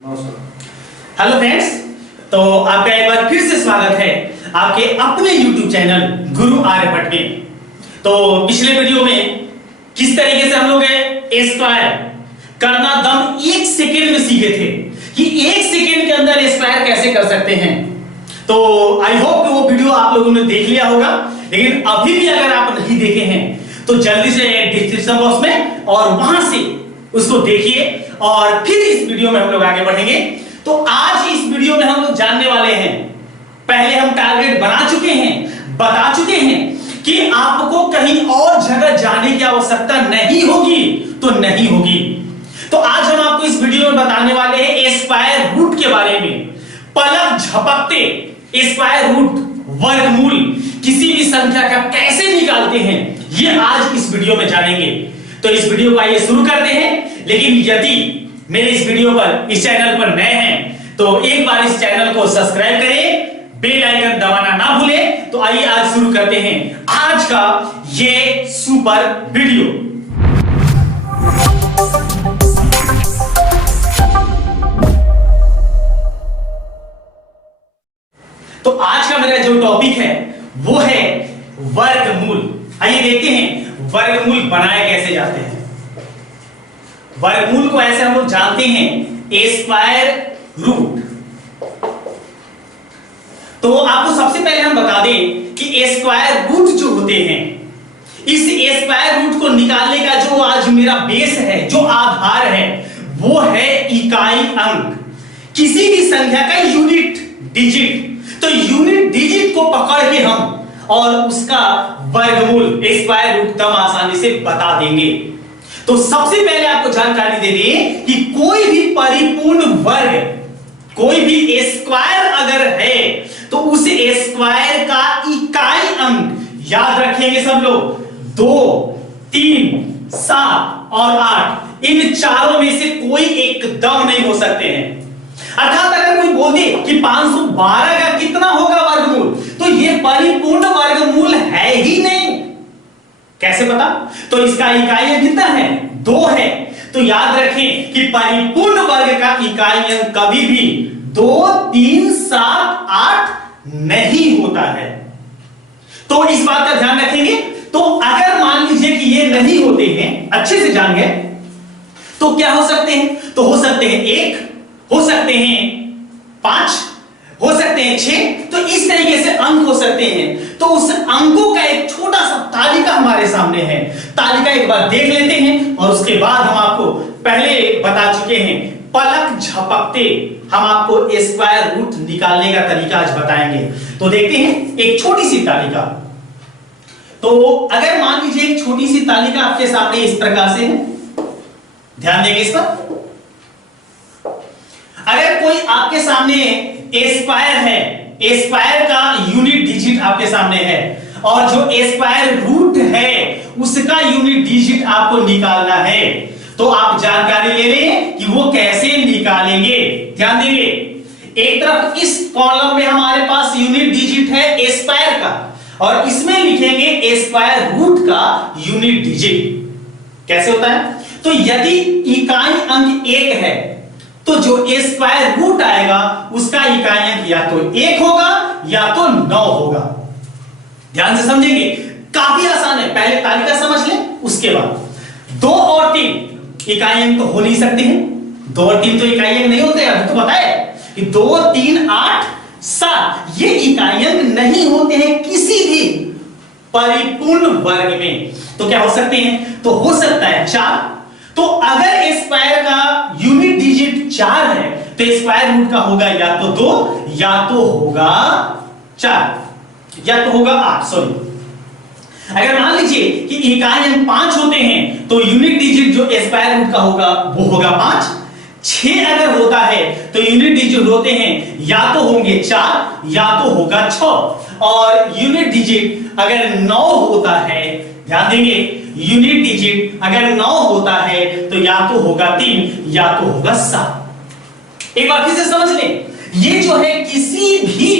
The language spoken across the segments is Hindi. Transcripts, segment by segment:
हेलो फ्रेंड्स, तो आपका एक बार फिर से स्वागत है आपके अपने YouTube चैनल गुरु आर्यभट्ट में। तो पिछले वीडियो में किस तरीके से हम लोग ए स्क्वायर करना दम 1 सेकेंड में सीखे थे कि 1 सेकेंड के अंदर ए स्क्वायर कैसे कर सकते हैं। तो आई होप कि वो वीडियो आप लोगों ने देख लिया होगा, लेकिन अभी भी अगर आप नहीं देखे हैं तो जल्दी से डिस्क्रिप्शन बॉक्स में और वहां से उसको देखिए और फिर इस वीडियो में हम लोग आगे बढ़ेंगे। तो आज इस वीडियो में हम लोग जानने वाले हैं, पहले हम टारगेट बना चुके हैं, बता चुके हैं कि आपको कहीं और जगह जाने की आवश्यकता नहीं होगी तो नहीं होगी। तो आज हम आपको इस वीडियो में बताने वाले हैं ए स्क्वायर रूट के बारे में। पलक झपकते ए स्क्वायर रूट, वर्गमूल किसी भी संख्या का कैसे निकालते हैं, ये आज इस वीडियो में जानेंगे। तो इस वीडियो को आइए शुरू करते हैं। लेकिन यदि मेरे इस वीडियो पर, इस चैनल पर नए हैं तो एक बार इस चैनल को सब्सक्राइब करें, बेल आइकन दबाना ना भूलें। तो आइए आज शुरू करते हैं आज का ये सुपर वीडियो। तो आज का मेरा जो टॉपिक है वो है वर्गमूल। आइए देखते हैं वर्गमूल बनाए कैसे जाते हैं। वर्गमूल को ऐसे हम लोग जानते हैं ए स्क्वायर रूट। तो आपको सबसे पहले हम बता दें कि ए स्क्वायर रूट जो होते हैं, इस ए स्क्वायर रूट को निकालने का जो आज मेरा बेस है, जो आधार है, वो है इकाई अंक, किसी भी संख्या का यूनिट डिजिट। तो यूनिट डिजिट को पकड़ के हम और उसका वर्गमूल ए स्क्वायर रूट दम आसानी से बता देंगे। तो सबसे पहले आपको जानकारी दे दें कि कोई भी परिपूर्ण वर्ग, कोई भी ए स्क्वायर अगर है तो उस ए स्क्वायर का इकाई अंक याद रखेंगे सब लोग, 2, 3, 7 और 8, इन चारों में से कोई एकदम नहीं हो सकते हैं। अर्थात अगर कोई बोल दे कि 512 का कितना होगा वर्गमूल, तो ये परिपूर्ण वर्गमूल है ही नहीं। कैसे पता? तो इसका इकाई अंक कितना है? 2 है। तो याद रखें कि परिपूर्ण वर्ग का इकाई अंक कभी भी 2, 3, 7, 8 नहीं होता है। तो इस बात का ध्यान रखेंगे। तो अगर मान लीजिए कि ये नहीं होते हैं, अच्छे से जान गए, तो क्या हो सकते हैं? तो हो सकते हैं 1, हो सकते हैं 5, हो सकते हैं 6। तो इस तरीके से अंक हो सकते हैं। तो उस अंकों का एक छोटा सा तालिका हमारे सामने है। तालिका एक बार देख लेते हैं और उसके बाद हम आपको पहले बता चुके हैं, पलक झपकते हम आपको ए स्क्वायर रूट निकालने का तरीका आज बताएंगे। तो देखते हैं एक छोटी सी तालिका। तो अगर मान लीजिए एक छोटी सी तालिका आपके सामने इस प्रकार से है, ध्यान देंगे इस पर। अगर कोई आपके सामने ए स्क्वायर है, ए स्क्वायर का यूनिट डिजिट आपके सामने है और जो ए स्क्वायर रूट है उसका यूनिट डिजिट आपको निकालना है, तो आप जानकारी ले रहे हैं कि वो कैसे निकालेंगे। ध्यान देंगे, एक तरफ इस कॉलम में हमारे पास यूनिट डिजिट है ए स्क्वायर का और इसमें लिखेंगे ए स्क्वायर रूट का यूनिट डिजिट। कैसे होता है? तो यदि इकाई अंक 1 है तो जो ए स्क्वायर रूट आएगा उसका इकाई अंक या तो 1 होगा या तो 9 होगा। ध्यान से समझेंगे, काफी आसान है। पहले तालिका समझ लें, उसके बाद 2 और 3 इकाई अंक तो हो नहीं सकते हैं। 2 और 3 तो इकाई अंक नहीं होते। अभी तो बताया कि 2, 3, 8, 7 ये इकाई अंक नहीं होते हैं किसी भी परिपूर्ण वर्ग में। तो क्या हो सकते हैं? तो हो सकता है 4। तो अगर ए स्क्वायर का यूनिट डिजिट 4 है तो स्क्वायर रूट का होगा या तो 2 या तो होगा 4 या तो होगा 8। सॉरी, अगर मान लीजिए कि इकाई अंक 5 होते हैं तो यूनिट डिजिट जो स्क्वायर रूट का होगा वो होगा 5। 6 अगर होता है तो यूनिट डिजिट होते हैं या तो होंगे 4 या तो होगा 6। और यूनिट डिजिट अगर 9 होता है, ध्यान देंगे, यूनिट डिजिट अगर 9 होता है तो या तो होगा 3 या तो होगा 7। एक बार फिर से समझ लें, ये जो है किसी भी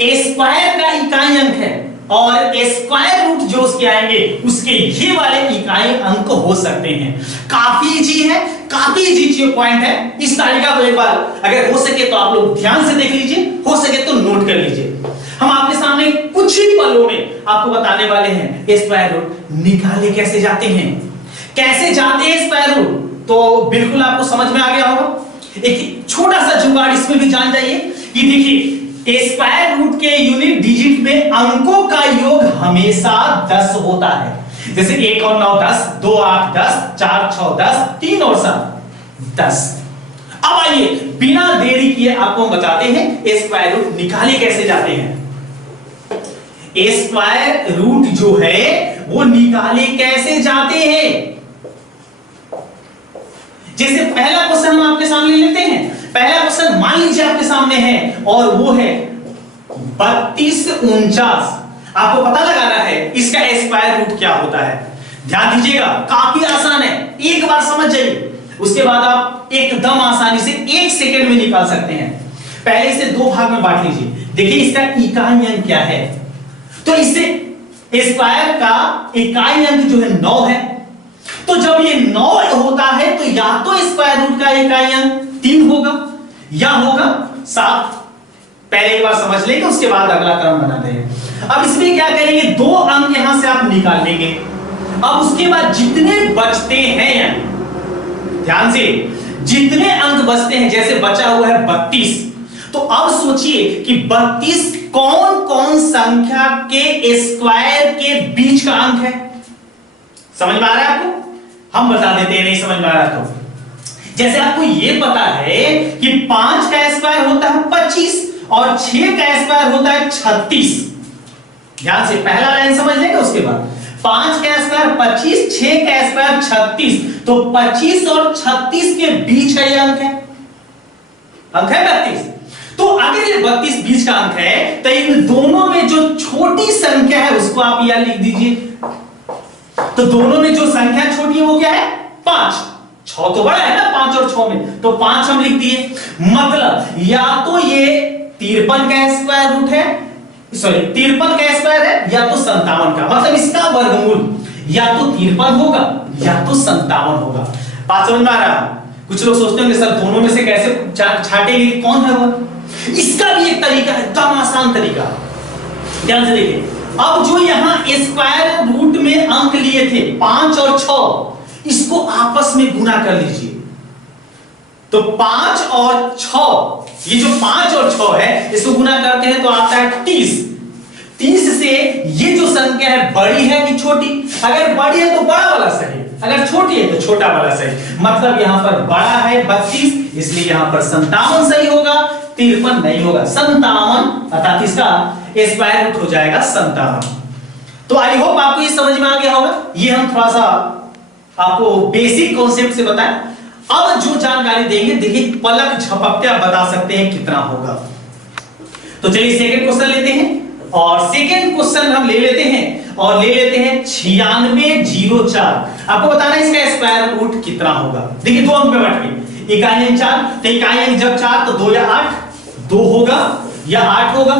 ए स्क्वायर का इकाई अंक है और स्क्वायर रूट जो उसके आएंगे उसके ये वाले इकाई अंक हो सकते हैं। काफी इजी है, काफी इजी पॉइंट है। इस तालिका को एक बार अगर हो सके तो आप लोग ध्यान से देख लीजिए, हो सके तो नोट कर लीजिए। हम आपके सामने कुछ ही पलों में आपको बताने वाले हैं स्क्वायर रूट निकाले कैसे जाते हैं, कैसे जाते हैं स्क्वायर रूट। तो बिल्कुल आपको समझ में आ गया होगा। एक छोटा सा जुगाड़ इसमें भी जान जाइए कि देखिए स्क्वायर रूट के यूनिट डिजिट में अंकों का योग हमेशा 10 होता है। जैसे 1 और 9 10, 2 8 10, 4 6 10, 3 और 7 10। अब आइए बिना देरी किए आपको बताते हैं स्क्वायर रूट निकाले कैसे जाते हैं। स्क्वायर रूट जो है वो निकाले कैसे जाते हैं। जैसे पहला क्वेश्चन हम आपके सामने लेते हैं। पहला क्वेश्चन मान लीजिए आपके सामने है और वो है 32 49। आपको पता लगाना है इसका स्क्वायर रूट क्या होता है। ध्यान दीजिएगा, काफी आसान है, एक बार समझ जाइए, उसके बाद आप एकदम आसानी से 1 सेकंड में निकाल सकते हैं। पहले इसे 2 भाग में बांट लीजिए। देखिए इसका इकाई अंक क्या है, तो इससे स्क्वायर का इकाई अंक जो है 9 है। तो जब ये 9 होता है तो या तो स्क्वायर रूट का इकाई अंक 3 होगा या होगा 7। पहले एक बार समझ लेंगे, उसके बाद अगला क्रम बना देंगे। अब इसमें क्या करेंगे, 2 अंक यहां से आप निकाल लेंगे। अब उसके बाद जितने बचते हैं, यानी ध्यान से जितने अंक बचते हैं, जैसे बचा हुआ है 32, तो अब सोचिए कि 32 कौन कौन संख्या के स्क्वायर के बीच का अंक है। समझ में आ रहा है आपको? हम बता देते हैं, नहीं समझ में आ रहा तो जैसे आपको यह पता है कि 5 का स्क्वायर होता है 25 और 6 का स्क्वायर होता है 36। ध्यान से पहला लाइन समझ लेंगे, उसके बाद 5 का स्क्वायर 25, 6 का स्क्वायर 36। तो 25 और 36 के बीच का यह अंक है, अंक है 32। तो अगर ये 32 बीच का अंक है तो इन दोनों में जो छोटी संख्या है उसको आप यहां लिख दीजिए। तो दोनों में जो संख्या छोटी है वो क्या है, 5। 6 तो बड़ा है ना 5 और 6 में, तो 5 हम लिख दिए। मतलब या तो ये 53 का स्क्वायर रूट है, सॉरी 53 का स्क्वायर है, या तो 57 का, मतलब इसका वर्गमूल या तो 53 होगा या तो 57 होगा। बात समझ में आ रहा है? कुछ लोग सोचते होंगे सर दोनों में से कैसे छाटेंगे, कौन है वो। इसका भी एक तरीका है, कम आसान तरीका। ध्यान से देखिए, अब जो यहां स्क्वायर रूट में अंक लिए थे 5 और 6, इसको आपस में गुना कर लीजिए। तो 5 और 6, ये जो 5 और 6 है इसको गुना करते हैं तो आता है 30। 30 से ये जो संख्या है बड़ी है कि छोटी, अगर बड़ी है तो बड़ा वाला सही, अगर छोटी है तो छोटा वाला सही। मतलब यहां पर बड़ा है 32, इसलिए यहां पर 57 सही होगा, 53 नहीं होगा। 57 अर्थात इसका स्क्वायर रूट हो जाएगा 57। तो आई होप आपको ये समझ में आ गया होगा। ये हम थोड़ा सा आपको बेसिक कॉन्सेप्ट से बताएं। अब जो जानकारी देंगे, देखिए पलक झपकते आप बता सकते हैं कितना होगा। तो चलिए सेकंड क्वेश्चन लेते हैं, और सेकंड क्वेश्चन हम ले लेते हैं और ले लेते हैं 9604। आपको बताना है इसका स्क्वायर रूट कितना होगा। देखिए 2 अंक में बांट के, इकाई अंक 4, तो इकाई अंक जब 4 तो 2 या 8, 2 होगा या 8 होगा।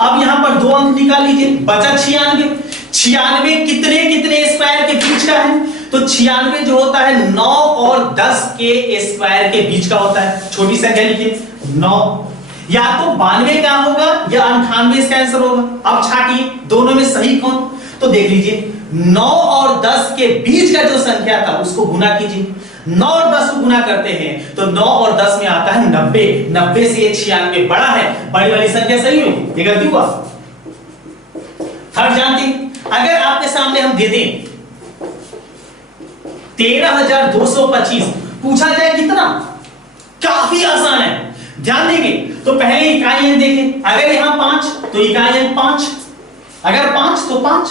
अब यहां पर 2 अंक निकाल लीजिए, बचा 96। 96 कितने कितने स्क्वायर के बीच का है, तो 96 जो होता है 9 और 10 के स्क्वायर के बीच का होता है। छोटी संख्या लिखिए 9, या तो 92 का होगा या 98 इसका आंसर होगा। अब छाटिए दोनों में सही कौन, तो देख लीजिए 9 और 10 के बीच का जो संख्या था उसको गुना कीजिए। 9 और 10 को गुना करते हैं तो 9 और 10 में आता है 90। 90 से 96 बड़ा है, बड़ी वाली संख्या सही हुई, ये गलती हुआ। थर्ड जानते हैं, अगर आपके सामने हम दे दें 13225, पूछा जाए कितना, काफी आसान है। ध्यान देंगे तो पहले इकाई अंक देखें, अगर यहां 5 तो इकाई अंक 5, अगर 5 तो 5।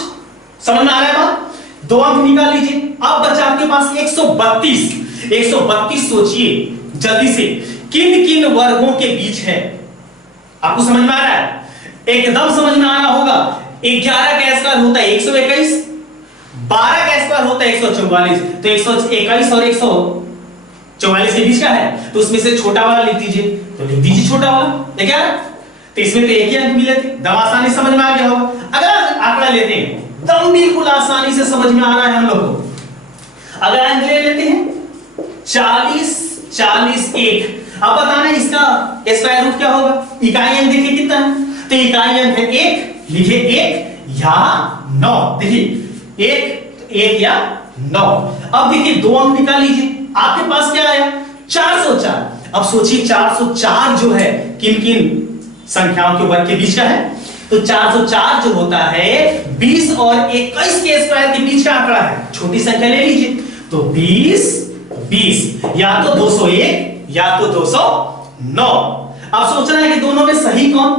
समझ में आ रहा है बात? 2 अंक निकाल लीजिए। अब बचा आपके पास 132। 132 सोचिए जल्दी से किन किन वर्गों के बीच है, आपको समझ में आ रहा है? एकदम समझ में आ रहा होगा। 11 का स्क्वायर होता है 121, 12 का स्क्वायर होता है 144, तो 121 और 144 के बीच का है, तो उसमें से छोटा वाला लिख दीजिए। तो लिख दीजिए छोटा वाला 11, तो इसमें तो एक ही अंक मिले थे, दम आसानी समझ में आ गया होगा। अगर आंकड़ा लेते हैं, एकदम बिल्कुल आसानी से समझ में आ रहा है हम लोग को। अगर अंक ले लेते हैं 40, 40 1, अब बताना इसका स्क्वायर रूट क्या होगा। इकाई अंक देखिए कितना है, तो इकाई अंक है 1, लिखे 1 या 9, देखिए 1 या 9। अब देखिए 2 अंक निकाल लीजिए, आपके पास क्या आया 404। अब सोचिए 404 जो है किन किन संख्याओं के वर्ग के बीच का है, तो 404 जो होता है 20 और 21 के स्क्वायर के बीच का आंकड़ा है। छोटी संख्या ले लीजिए, तो 20 या तो 201 या तो 209। अब सोचना है कि दोनों में सही कौन,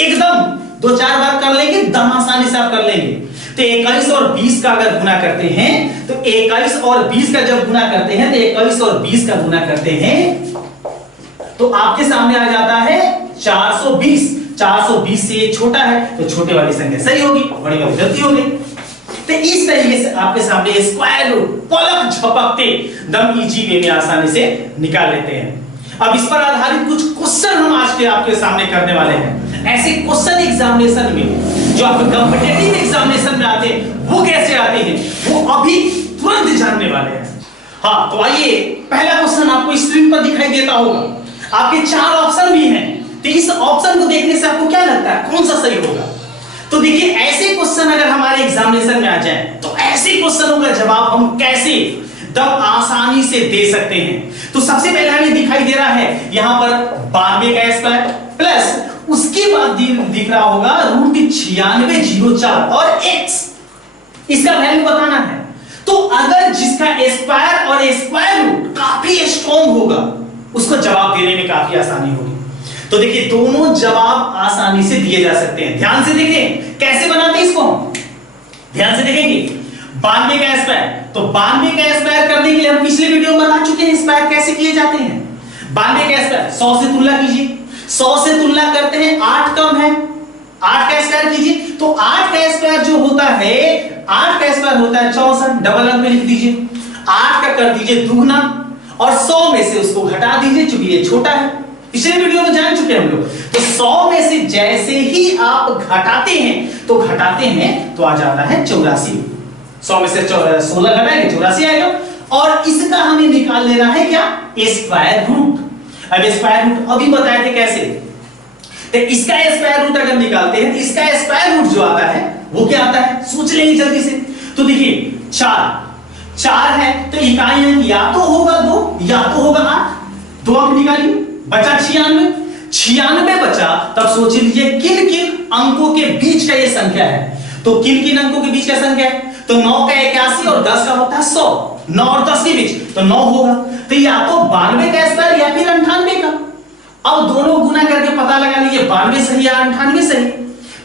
एकदम 2-4 बार कर लेंगे, दम आसानी से आप कर लेंगे। तो 21 और 20 का अगर गुना करते हैं, तो 21 और 20 का जब गुना करते हैं, तो 21 और 20 का गुना करते हैं, तो आपके सामने आ जाता है 420। 420 से ये छोटा है, तो छोटे वाली संख्या सही होगी, बड़ी वाली गलती होगी। तो इस तरीके से आपके सामने स्क्वायर रूट पलक झपकते दम इजी वे में आसानी से निकाल लेते हैं। अब इस पर आधारित कुछ क्वेश्चन हम आज के आपके सामने करने वाले हैं। ऐसे क्वेश्चन एग्जामिनेशन में जो आपके कॉम्पिटिटिव एग्जामिनेशन में आते हैं, वो कैसे आते हैं, वो अभी तुरंत जानने वाले हैं। हाँ, तो आइए पहला क्वेश्चन आपको स्क्रीन पर दिखाई देता होगा। आपके 4 ऑप्शन भी हैं, तो इस ऑप्शन को देखने से आपको क्या लगता है कौन सा सही होगा। तो देखिए ऐसे क्वेश्चन अगर हमारे एग्जामिनेशन में आ जाए, तो ऐसे क्वेश्चनों का जवाब हम कैसे एकदम आसानी से दे सकते हैं। तो सबसे पहले हमें दिखाई दे रहा है यहां पर 92 का स्क्वायर प्लस उसके बाद दिख रहा होगा √9604 और x, इसका वैल्यू बताना है। तो अगर जिसका स्क्वायर और स्क्वायर रूट काफी स्ट्रॉन्ग होगा, उसको जवाब देने में काफी आसानी होगी। तो देखिए दोनों जवाब आसानी से दिए जा सकते हैं। ध्यान से देखें कैसे बनाते हैं इसको, ध्यान से देखेंगे। 92 का स्क्वायर, तो 92 का स्क्वायर करने के लिए हम पिछले वीडियो में बता चुके हैं स्क्वायर कैसे किए जाते हैं। 92 का स्क्वायर 100 से तुलना कीजिए, 100 से तुलना करते हैं 8 कम है, 8 का स्क्वायर कीजिए, तो 8 का स्क्वायर जो होता है 8 का स्क्वायर होता है 64, डबल अंक में लिख दीजिए। 8 का कर दीजिए दुगना और 100 में से उसको घटा दीजिए, चूंकि ये छोटा है, पिछले वीडियो में जान चुके हैं हम लोग। तो 100 में से जैसे ही आप घटाते हैं, तो घटाते हैं तो आ जाता है 84। 100 में से 16 घटाएंगे 84 आएगा, और इसका हमें निकाल लेना है क्या, स्क्वायर रूट। अब स्क्वायर रूट अभी बताए थे कैसे, तो इसका स्क्वायर रूट अगर निकालते हैं, तो इसका स्क्वायर रूट जो आता है वो क्या आता है, सोच लेंगे जल्दी से। तो देखिए 4 है, तो इकाई अंक या तो होगा 2 या तो होगा 8। 2 अंक निकालिए, बचा 96 बचा। तब सोच लीजिए किन किन अंकों के बीच का ये संख्या है। तो किन किन अंकों के बीच का संख्या है, तो 9 का 81 और 10 का होता है 100, 9 और 10 के बीच, तो 9 होगा। तो या तो 92 का स्क्वायर या फिर 98 का। अब दोनों गुना करके पता लगा लीजिए 92 सही या 98 सही।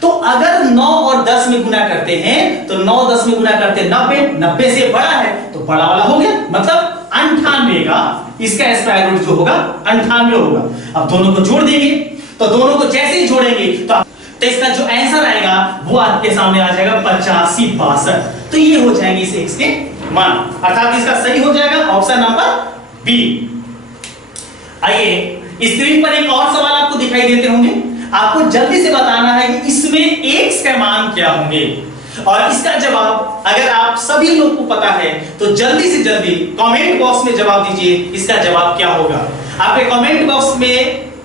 तो अगर 9 और 10 में गुना करते हैं, तो 9 10 में गुना करते 90, 90 से बड़ा है तो बड़ा वाला हो गया, मतलब 98 का इसका स्क्वायर रूट जो होगा 98 होगा। अब दोनों को जोड़ देंगे, तो दोनों को जैसे ही जोड़ेंगे तो इसका जो आंसर आएगा वो आपके सामने आ जाएगा 8562। तो ये हो जाएंगे इस x के मान, अर्थात इसका सही हो जाएगा ऑप्शन नंबर बी। आइए स्क्रीन पर एक और सवाल आपको दिखाई देते होंगे, आपको जल्दी से बताना है कि इसमें x का मान क्या होंगे, और इसका जवाब अगर आप सभी लोग को पता है तो जल्दी से जल्दी कमेंट बॉक्स में जवाब दीजिए, इसका जवाब क्या होगा। आपके कमेंट बॉक्स में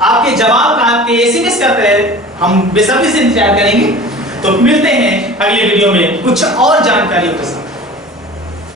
आपके जवाब का आपके एसएमएस करते हैं, हम बेसब्री से इंतजार करेंगे। तो मिलते हैं अगले वीडियो में कुछ और जानकारियों के साथ।